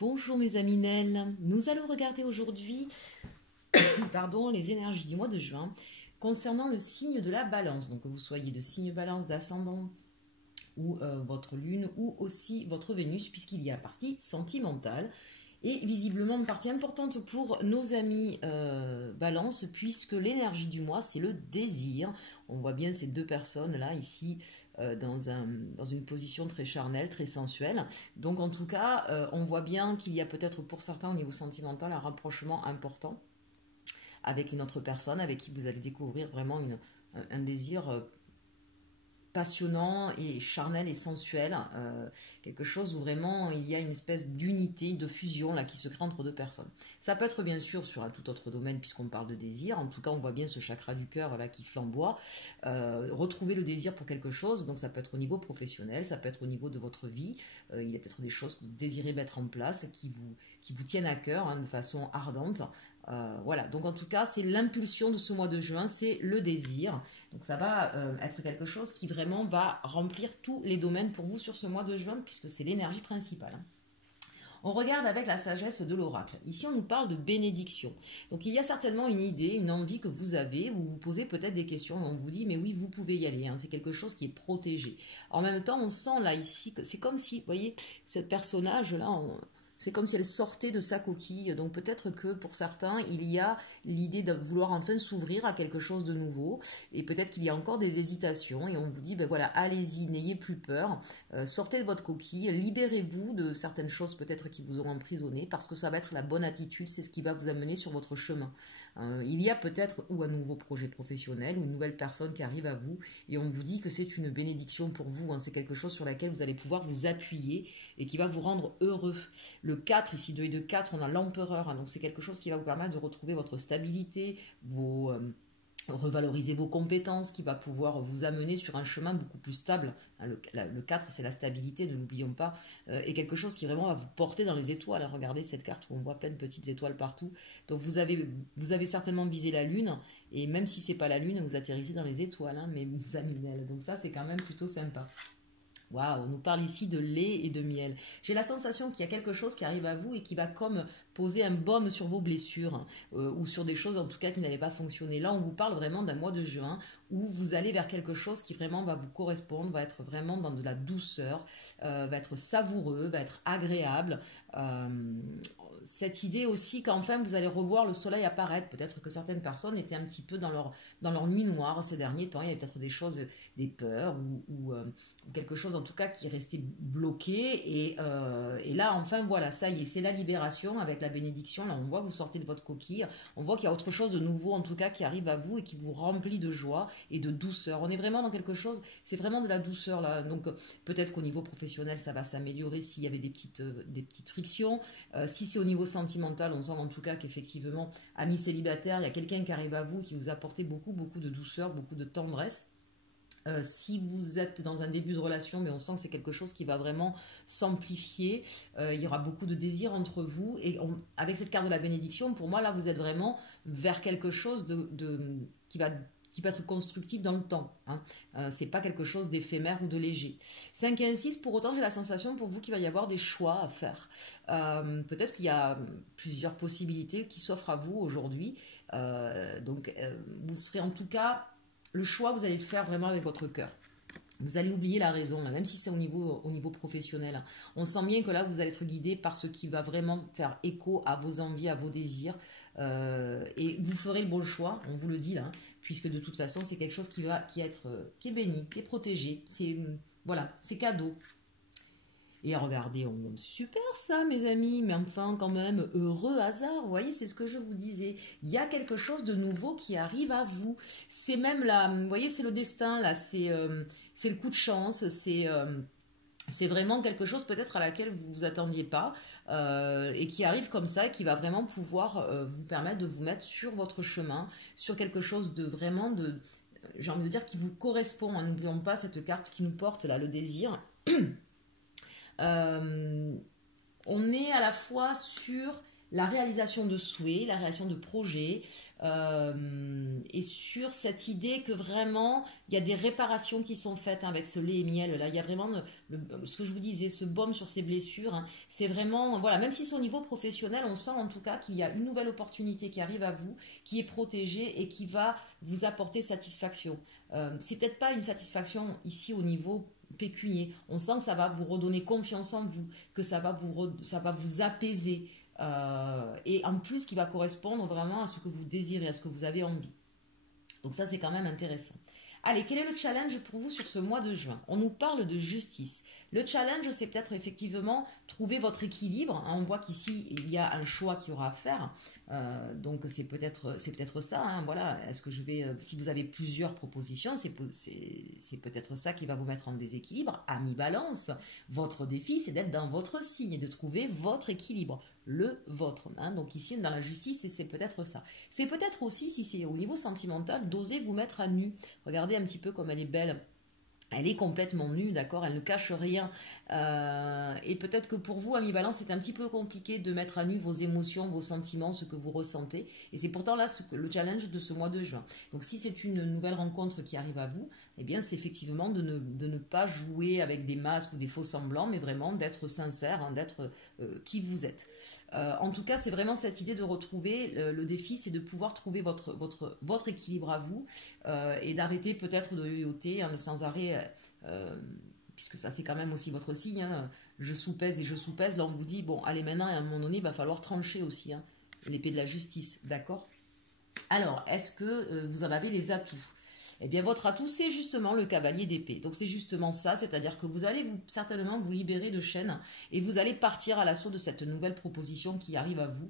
Bonjour mes amis Nel, nous allons regarder aujourd'hui les énergies du mois de juin concernant le signe de la balance. Donc que vous soyez de signe balance, d'ascendant ou votre lune ou aussi votre Vénus puisqu'il y a la partie sentimentale. Et visiblement une partie importante pour nos amis balance puisque l'énergie du mois c'est le désir. On voit bien ces deux personnes là ici dans une position très charnelle, très sensuelle. Donc en tout cas on voit bien qu'il y a peut-être pour certains au niveau sentimental un rapprochement important avec une autre personne avec qui vous allez découvrir vraiment un désir passionnant et charnel et sensuel, quelque chose où vraiment il y a une espèce d'unité, de fusion là qui se crée entre deux personnes. Ça peut être bien sûr sur un tout autre domaine puisqu'on parle de désir, en tout cas on voit bien ce chakra du cœur là qui flamboie, retrouver le désir pour quelque chose, donc ça peut être au niveau professionnel, ça peut être au niveau de votre vie, il y a peut-être des choses que vous désirez mettre en place qui vous tiennent à cœur de façon ardente. Voilà, donc en tout cas, c'est l'impulsion de ce mois de juin, c'est le désir. Donc ça va être quelque chose qui vraiment va remplir tous les domaines pour vous sur ce mois de juin, puisque c'est l'énergie principale. On regarde avec la sagesse de l'oracle. Ici, on nous parle de bénédiction. Donc il y a certainement une idée, une envie que vous avez, où vous posez peut-être des questions, on vous dit, mais oui, vous pouvez y aller, c'est quelque chose qui est protégé. En même temps, on sent là, ici, que c'est comme si, vous voyez, ce personnage-là, c'est comme si elle sortait de sa coquille. Donc peut-être que pour certains, il y a l'idée de vouloir enfin s'ouvrir à quelque chose de nouveau. Et peut-être qu'il y a encore des hésitations. Et on vous dit, ben voilà, allez-y, n'ayez plus peur. Sortez de votre coquille, libérez-vous de certaines choses peut-être qui vous auront emprisonné. Parce que ça va être la bonne attitude, c'est ce qui va vous amener sur votre chemin. Il y a peut-être ou un nouveau projet professionnel ou une nouvelle personne qui arrive à vous. Et on vous dit que c'est une bénédiction pour vous. C'est quelque chose sur laquelle vous allez pouvoir vous appuyer et qui va vous rendre heureux. Le 4, ici 2 et 2, 4, on a l'empereur, donc c'est quelque chose qui va vous permettre de retrouver votre stabilité, revaloriser vos compétences, qui va pouvoir vous amener sur un chemin beaucoup plus stable. Le 4, c'est la stabilité, ne l'oublions pas, et quelque chose qui vraiment va vous porter dans les étoiles. Regardez cette carte où on voit plein de petites étoiles partout. Donc vous avez certainement visé la lune, et même si c'est pas la lune, vous atterrissez dans les étoiles, mes amis. Donc ça, c'est quand même plutôt sympa. Waouh, on nous parle ici de lait et de miel. J'ai la sensation qu'il y a quelque chose qui arrive à vous et qui va comme poser un baume sur vos blessures ou sur des choses en tout cas qui n'avaient pas fonctionné. Là, on vous parle vraiment d'un mois de juin où vous allez vers quelque chose qui vraiment va vous correspondre, va être vraiment dans de la douceur, va être savoureux, va être agréable. Cette idée aussi qu'enfin vous allez revoir le soleil apparaître. Peut-être que certaines personnes étaient un petit peu dans leur nuit noire ces derniers temps. Il y avait peut-être des choses, des peurs ou quelque chose en tout cas qui restait bloqué. Et là, enfin, voilà, ça y est, c'est la libération avec la bénédiction. Là, on voit que vous sortez de votre coquille. On voit qu'il y a autre chose de nouveau en tout cas qui arrive à vous et qui vous remplit de joie et de douceur. On est vraiment dans quelque chose, c'est vraiment de la douceur là. Donc peut-être qu'au niveau professionnel, ça va s'améliorer s'il y avait des petites frictions. Si c'est au niveau sentimental, on sent en tout cas qu'effectivement, amis célibataires, il y a quelqu'un qui arrive à vous qui vous apporte beaucoup, beaucoup de douceur, beaucoup de tendresse. Si vous êtes dans un début de relation, mais on sent que c'est quelque chose qui va vraiment s'amplifier, il y aura beaucoup de désir entre vous. Et avec cette carte de la bénédiction, pour moi, là, vous êtes vraiment vers quelque chose qui peut être constructif dans le temps. C'est pas quelque chose d'éphémère ou de léger. 5 et 1, 6, pour autant, j'ai la sensation pour vous qu'il va y avoir des choix à faire. Peut-être qu'il y a plusieurs possibilités qui s'offrent à vous aujourd'hui. Donc, vous serez en tout cas... Le choix, vous allez le faire vraiment avec votre cœur. Vous allez oublier la raison, là, même si c'est au niveau professionnel. On sent bien que là, vous allez être guidé par ce qui va vraiment faire écho à vos envies, à vos désirs. Et vous ferez le bon choix, on vous le dit là, puisque de toute façon, c'est quelque chose qui est béni, qui est protégé. Voilà, c'est cadeau. Et regardez, super ça mes amis, mais enfin quand même, heureux hasard, vous voyez, c'est ce que je vous disais. Il y a quelque chose de nouveau qui arrive à vous. C'est même là, vous voyez, c'est le destin, là, c'est le coup de chance, c'est vraiment quelque chose peut-être à laquelle vous ne vous attendiez pas et qui arrive comme ça et qui va vraiment pouvoir vous permettre de vous mettre sur votre chemin, sur quelque chose de vraiment, j'ai envie de dire, qui vous correspond. N'oublions pas cette carte qui nous porte là, le désir. On est à la fois sur la réalisation de souhaits, la réalisation de projets, et sur cette idée que vraiment il y a des réparations qui sont faites avec ce lait et miel. Là, il y a vraiment ce que je vous disais, ce baume sur ces blessures. Hein. C'est vraiment, voilà, même si c'est au niveau professionnel, on sent en tout cas qu'il y a une nouvelle opportunité qui arrive à vous, qui est protégée et qui va vous apporter satisfaction. C'est peut-être pas une satisfaction ici au niveau pécunier. On sent que ça va vous redonner confiance en vous, que ça va vous apaiser. Et en plus qui va correspondre vraiment à ce que vous désirez, à ce que vous avez envie. Donc ça c'est quand même intéressant. Allez, quel est le challenge pour vous sur ce mois de juin? On nous parle de justice. Le challenge, c'est peut-être effectivement trouver votre équilibre. On voit qu'ici, il y a un choix qu'il y aura à faire. Donc, c'est peut-être ça. Hein, voilà. Est-ce que si vous avez plusieurs propositions, c'est peut-être ça qui va vous mettre en déséquilibre. À mi-balance, votre défi, c'est d'être dans votre signe et de trouver votre équilibre, le vôtre. Hein. Donc, ici, dans la justice, c'est peut-être ça. C'est peut-être aussi, si c'est au niveau sentimental, d'oser vous mettre à nu. Regardez un petit peu comme elle est belle. Elle est complètement nue, d'accord, elle ne cache rien. Et peut-être que pour vous, ambivalence, c'est un petit peu compliqué de mettre à nu vos émotions, vos sentiments, ce que vous ressentez. Et c'est pourtant là le challenge de ce mois de juin. Donc si c'est une nouvelle rencontre qui arrive à vous, eh bien c'est effectivement de ne pas jouer avec des masques ou des faux semblants, mais vraiment d'être sincère, hein, d'être qui vous êtes. En tout cas, c'est vraiment cette idée de retrouver, le défi, c'est de pouvoir trouver votre équilibre à vous et d'arrêter peut-être de yoyoter hein, sans arrêt, puisque ça c'est quand même aussi votre signe, hein, je soupèse et je soupèse, là on vous dit, bon allez maintenant à un moment donné, il va falloir trancher aussi, hein, l'épée de la justice, d'accord? Alors, est-ce que vous en avez les atouts? Eh bien, votre atout, c'est justement le cavalier d'épée. Donc, c'est justement ça, c'est-à-dire que vous allez certainement vous libérer de chaînes et vous allez partir à l'assaut de cette nouvelle proposition qui arrive à vous,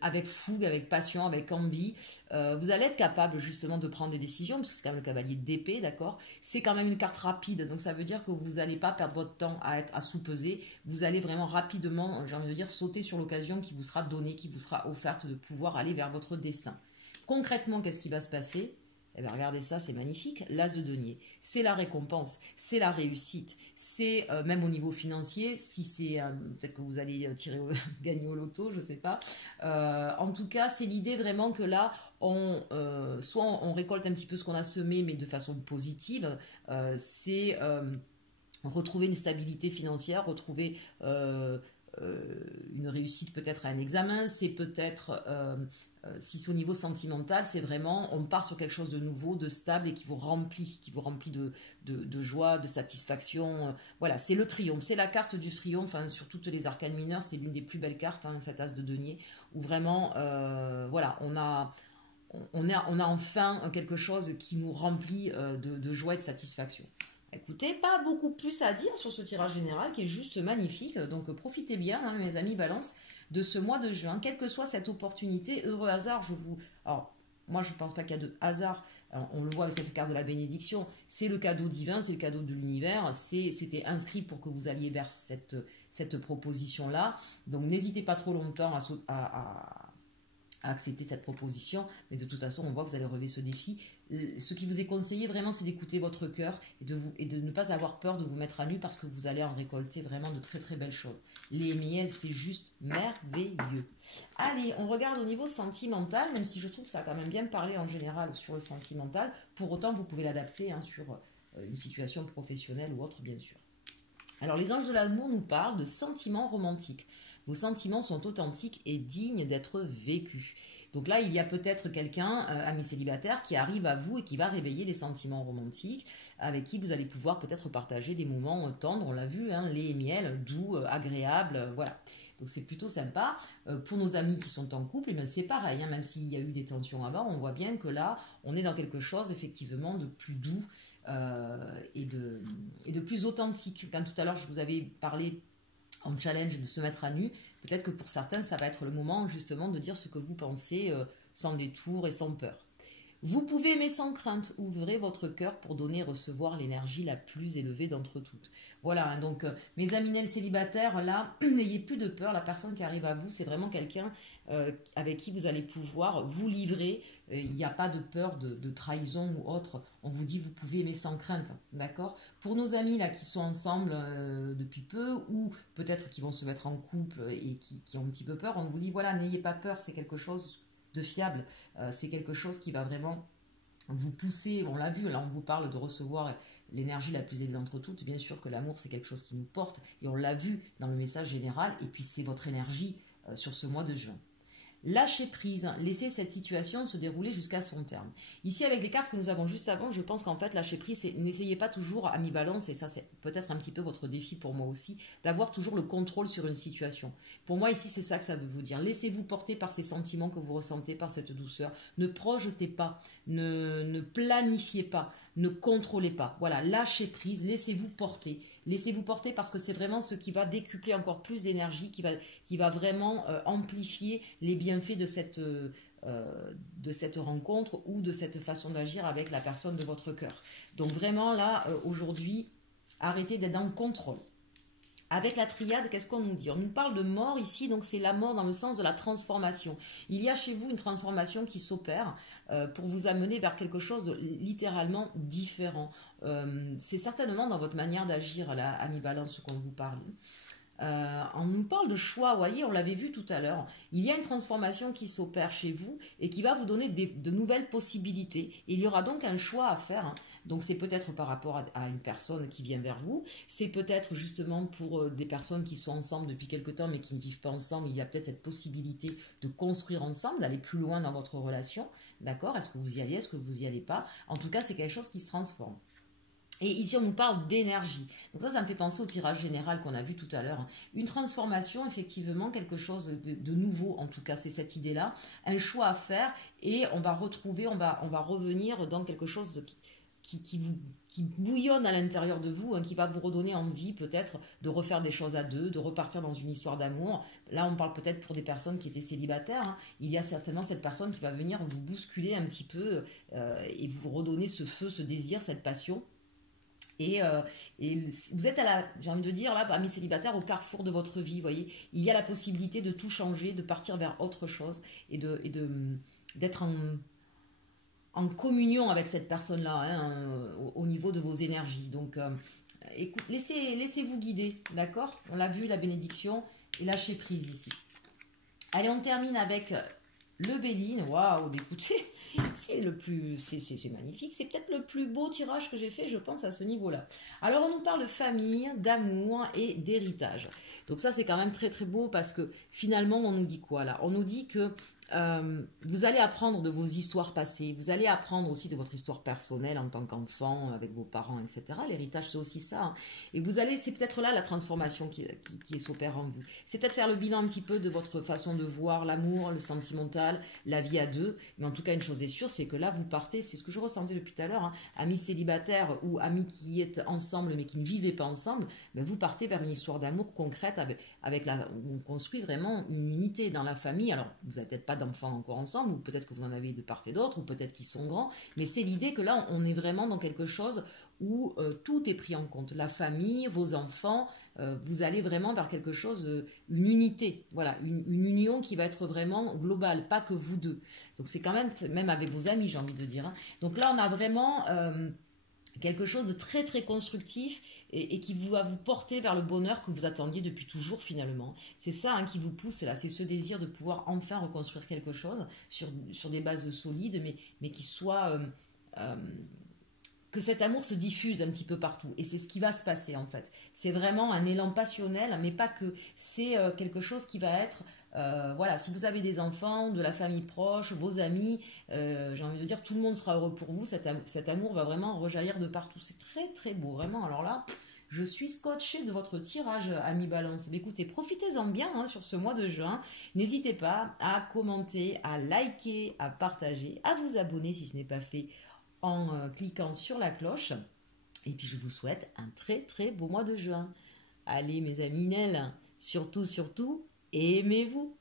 avec fougue, avec passion, avec envie. Vous allez être capable justement de prendre des décisions, parce que c'est quand même le cavalier d'épée, d'accord? C'est quand même une carte rapide, donc ça veut dire que vous n'allez pas perdre votre temps à sous-peser. Vous allez vraiment rapidement, j'ai envie de dire, sauter sur l'occasion qui vous sera donnée, qui vous sera offerte de pouvoir aller vers votre destin. Concrètement, qu'est-ce qui va se passer? Eh bien, regardez ça, c'est magnifique. L'as de denier, c'est la récompense, c'est la réussite, c'est même au niveau financier, si c'est peut-être que vous allez gagner au loto, je ne sais pas. En tout cas, c'est l'idée vraiment que là, soit on récolte un petit peu ce qu'on a semé, mais de façon positive. C'est retrouver une stabilité financière, retrouver une réussite peut-être à un examen, c'est peut-être si c'est au niveau sentimental, c'est vraiment, on part sur quelque chose de nouveau, de stable et qui vous remplit de joie, de satisfaction. Voilà, c'est le triomphe, c'est la carte du triomphe, hein, sur toutes les arcanes mineures, c'est l'une des plus belles cartes, hein, cet as de denier, où vraiment, voilà, on a enfin quelque chose qui nous remplit de joie et de satisfaction. Écoutez, pas beaucoup plus à dire sur ce tirage général qui est juste magnifique, donc profitez bien, hein, mes amis Balance, de ce mois de juin, quelle que soit cette opportunité, heureux hasard, Alors, moi je ne pense pas qu'il y a de hasard, alors, on le voit avec cette carte de la bénédiction, c'est le cadeau divin, c'est le cadeau de l'univers, c'était inscrit pour que vous alliez vers cette proposition-là, donc n'hésitez pas trop longtemps à accepter cette proposition, mais de toute façon on voit que vous allez relever ce défi. Ce qui vous est conseillé vraiment, c'est d'écouter votre cœur et de ne pas avoir peur de vous mettre à nu, parce que vous allez en récolter vraiment de très très belles choses. Les miels, c'est juste merveilleux. Allez, on regarde au niveau sentimental, même si je trouve que ça a quand même bien parlé en général sur le sentimental, pour autant vous pouvez l'adapter hein, sur une situation professionnelle ou autre bien sûr. Alors les anges de l'amour nous parlent de sentiments romantiques. Vos sentiments sont authentiques et dignes d'être vécus. Donc là, il y a peut-être quelqu'un, ami célibataire, qui arrive à vous et qui va réveiller des sentiments romantiques, avec qui vous allez pouvoir peut-être partager des moments tendres, on l'a vu, hein, lait et miel, doux, agréables, voilà. Donc c'est plutôt sympa. Pour nos amis qui sont en couple, eh c'est pareil, hein, même s'il y a eu des tensions avant, on voit bien que là, on est dans quelque chose effectivement de plus doux et de plus authentique. Quand tout à l'heure, je vous avais parlé en challenge de se mettre à nu, peut-être que pour certains, ça va être le moment justement de dire ce que vous pensez sans détour et sans peur. Vous pouvez aimer sans crainte, ouvrez votre cœur pour donner et recevoir l'énergie la plus élevée d'entre toutes. Voilà, hein, donc mes amis Nels célibataires, là, n'ayez plus de peur, la personne qui arrive à vous, c'est vraiment quelqu'un avec qui vous allez pouvoir vous livrer, il n'y a pas de peur de trahison ou autre, on vous dit vous pouvez aimer sans crainte, d'accord? Pour nos amis là qui sont ensemble depuis peu, ou peut-être qui vont se mettre en couple et qui ont un petit peu peur, on vous dit voilà, n'ayez pas peur, c'est quelque chose de fiable, c'est quelque chose qui va vraiment vous pousser, on l'a vu, là on vous parle de recevoir l'énergie la plus élevée d'entre toutes, bien sûr que l'amour c'est quelque chose qui nous porte, et on l'a vu dans le message général, et puis c'est votre énergie sur ce mois de juin. Lâchez prise, laissez cette situation se dérouler jusqu'à son terme. Ici, avec les cartes que nous avons juste avant, je pense qu'en fait, lâcher prise, n'essayez pas toujours à mi-balance, et ça, c'est peut-être un petit peu votre défi pour moi aussi, d'avoir toujours le contrôle sur une situation. Pour moi, ici, c'est ça que ça veut vous dire. Laissez-vous porter par ces sentiments que vous ressentez, par cette douceur. Ne projetez pas, ne planifiez pas, ne contrôlez pas. Voilà, lâchez prise, laissez-vous porter. Laissez-vous porter parce que c'est vraiment ce qui va décupler encore plus d'énergie, qui va vraiment amplifier les bienfaits de cette rencontre ou de cette façon d'agir avec la personne de votre cœur. Donc vraiment là, aujourd'hui, arrêtez d'être dans le contrôle. Avec la triade, qu'est-ce qu'on nous dit? On nous parle de mort ici, donc c'est la mort dans le sens de la transformation. Il y a chez vous une transformation qui s'opère pour vous amener vers quelque chose de littéralement différent. C'est certainement dans votre manière d'agir à mi-balance qu'on vous parle. On nous parle de choix, vous voyez, on l'avait vu tout à l'heure. Il y a une transformation qui s'opère chez vous et qui va vous donner de nouvelles possibilités. Et il y aura donc un choix à faire, hein. Donc c'est peut-être par rapport à une personne qui vient vers vous, c'est peut-être justement pour des personnes qui sont ensemble depuis quelque temps mais qui ne vivent pas ensemble, il y a peut-être cette possibilité de construire ensemble, d'aller plus loin dans votre relation, d'accord? Est-ce que vous y allez, est-ce que vous y allez pas? En tout cas, c'est quelque chose qui se transforme. Et ici, on nous parle d'énergie. Donc ça me fait penser au tirage général qu'on a vu tout à l'heure. Une transformation, effectivement, quelque chose de nouveau, en tout cas, c'est cette idée-là. Un choix à faire et on va retrouver, on va revenir dans quelque chose qui bouillonne à l'intérieur de vous, hein, qui va vous redonner envie peut-être de refaire des choses à deux, de repartir dans une histoire d'amour. Là, on parle peut-être pour des personnes qui étaient célibataires, hein. Il y a certainement cette personne qui va venir vous bousculer un petit peu et vous redonner ce feu, ce désir, cette passion. Et vous êtes j'ai envie de dire là, amis célibataires, au carrefour de votre vie, vous voyez. Il y a la possibilité de tout changer, de partir vers autre chose et d'être en communion avec cette personne-là, hein, au niveau de vos énergies. Donc, écoute, laissez-vous guider, d'accord? On l'a vu, la bénédiction, et lâchez prise ici. Allez, on termine avec le Béline. Waouh, écoutez, c'est magnifique. C'est peut-être le plus beau tirage que j'ai fait, je pense, à ce niveau-là. Alors, on nous parle de famille, d'amour et d'héritage. Donc ça, c'est quand même très, très beau parce que finalement, on nous dit quoi là? On nous dit que vous allez apprendre de vos histoires passées, vous allez apprendre aussi de votre histoire personnelle en tant qu'enfant, avec vos parents, etc. L'héritage, c'est aussi ça, hein. Et c'est peut-être là la transformation qui s'opère en vous. C'est peut-être faire le bilan un petit peu de votre façon de voir l'amour, le sentimental, la vie à deux. Mais en tout cas, une chose est sûre, c'est que là, vous partez, c'est ce que je ressentais depuis tout à l'heure, hein, amis célibataires ou amis qui êtes ensemble mais qui ne vivaient pas ensemble, mais vous partez vers une histoire d'amour concrète où on construit vraiment une unité dans la famille. Alors, vous n'avez peut-être pas d'enfants encore ensemble, ou peut-être que vous en avez de part et d'autre, ou peut-être qu'ils sont grands, mais c'est l'idée que là, on est vraiment dans quelque chose où tout est pris en compte. La famille, vos enfants, vous allez vraiment vers quelque chose, une unité, voilà, une union qui va être vraiment globale, pas que vous deux. Donc c'est quand même avec vos amis, j'ai envie de dire, hein. Donc là, on a vraiment quelque chose de très très constructif et qui va vous porter vers le bonheur que vous attendiez depuis toujours finalement. C'est ça, hein, qui vous pousse là, c'est ce désir de pouvoir enfin reconstruire quelque chose sur des bases solides, mais qui soit... que cet amour se diffuse un petit peu partout. Et c'est ce qui va se passer en fait. C'est vraiment un élan passionnel, mais pas que. C'est quelque chose qui va être... voilà, si vous avez des enfants, de la famille proche, vos amis, j'ai envie de dire, tout le monde sera heureux pour vous. Cet amour va vraiment rejaillir de partout. C'est très très beau, vraiment. Alors là, je suis scotchée de votre tirage, ami Balance. Mais écoutez, profitez-en bien, hein, sur ce mois de juin. N'hésitez pas à commenter, à liker, à partager, à vous abonner si ce n'est pas fait en cliquant sur la cloche. Et puis je vous souhaite un très très beau mois de juin. Allez mes amis Nel, surtout, aimez-vous.